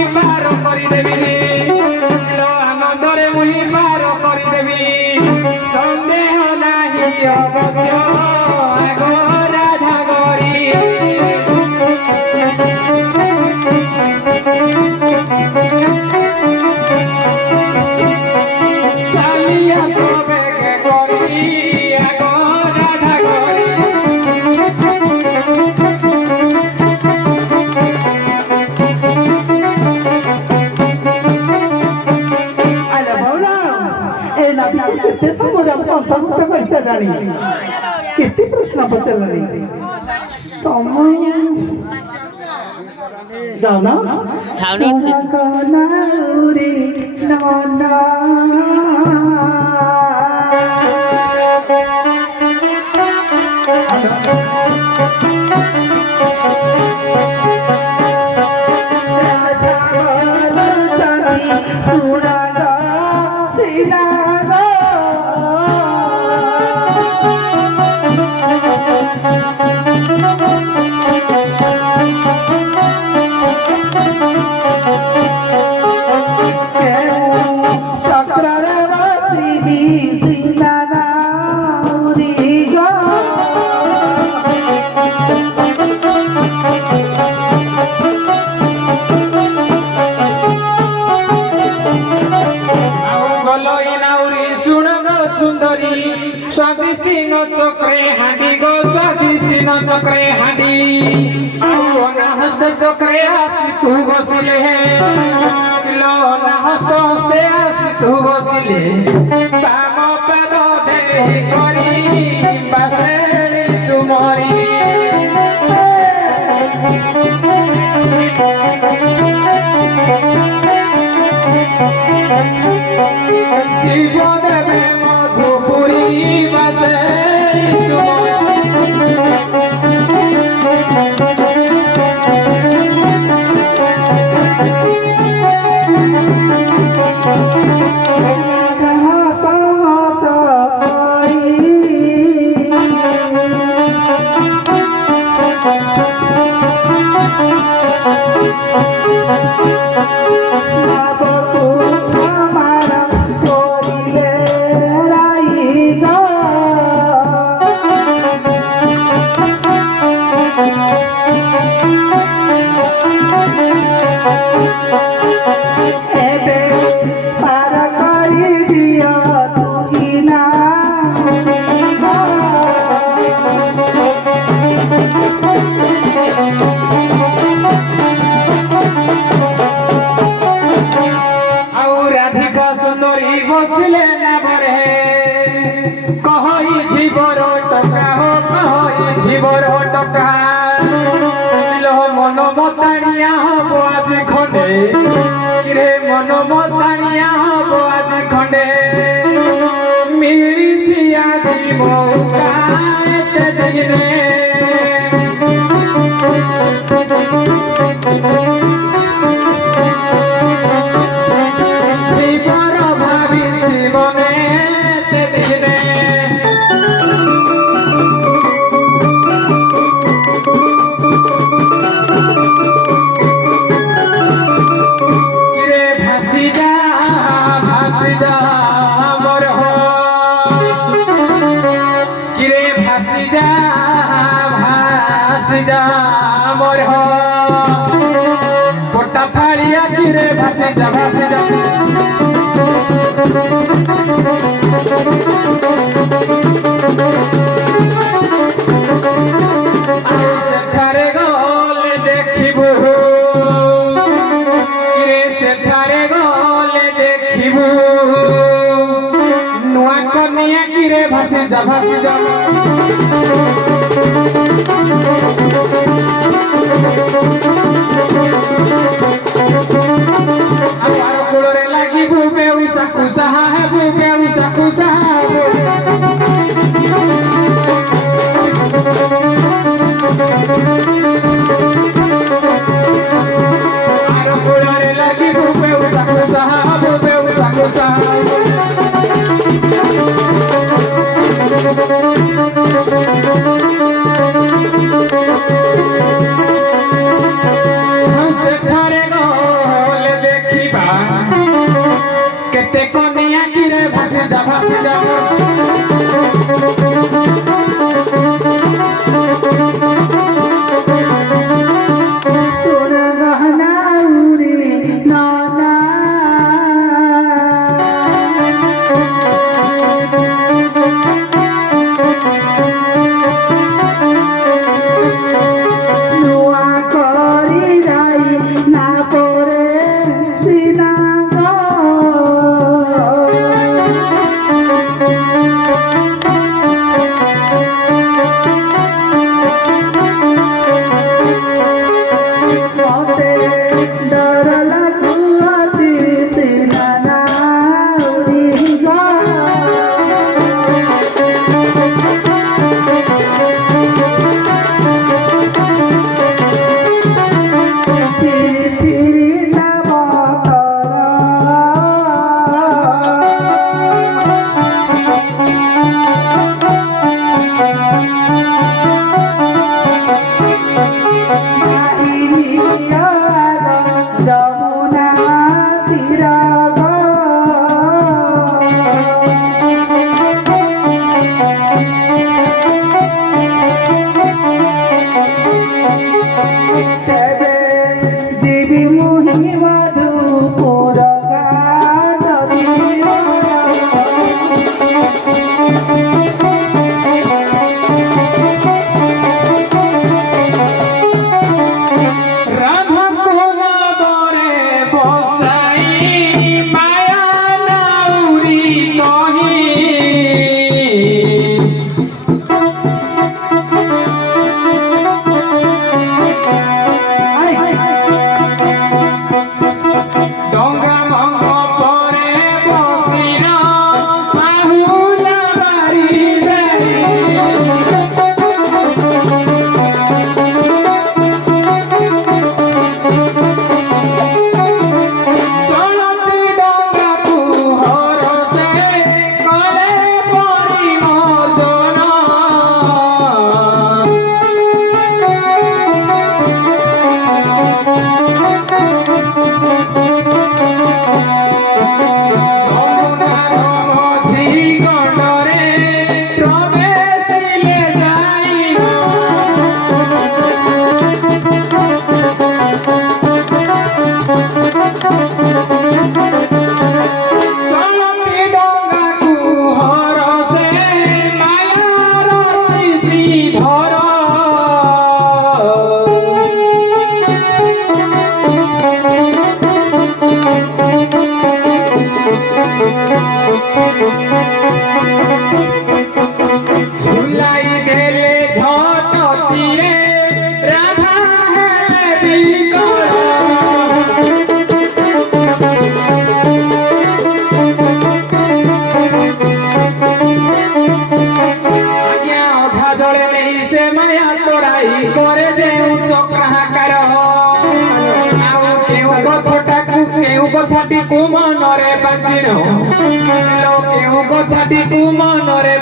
ମୁହିଁ ପାର କରିଦେବି ଆନନ୍ଦରେ ମୁହିଁ ପାର କରିଦେବି ସନ୍ଦେହ ନାହିଁ ଅବଶ୍ୟ ଆଗ ରାଧା ଗରି ଚାଲିଆ ସବେগে କରି ଆଗ ରାଧା ଗରି केते समय अंतर्भुक्त कर साराणी केते प्रश्न पचाराणी तुम जाना सोनाकनाउरी नना स्वादिष्टि न चक्रे हांडी गो स्वादिष्टि न चक्रे हांडी ना हस्त चक्रे आसी तू बसिले लो ना हस्त हस्ते आसी तू बसिले बाम पाद धरे करी पासे सुमरी जीवन में मधुपुरी बसे बसले ना बरे कहि जीवर टका हो कहि जीवर टका लो मन मतानिया हो आज खंडे रे मन मतानिया हो आज खंडे मिलिछि आज मौका एते दिने भासिजा मोर हो पोटा फाड़िया गिरे भासिजा भासिजा सेठारे गले देखिबू गिरे सेठारे गले देखिबू नुआ कनिया गिरे भासिजा भासिजा कुड़े लगी भूपे उषा कुशा है भूपे उषा कुशा कुड़े लगी भूपे उषा कुशा भूपे उषा कुशा কেউ কথাটিକୁ ମନରେ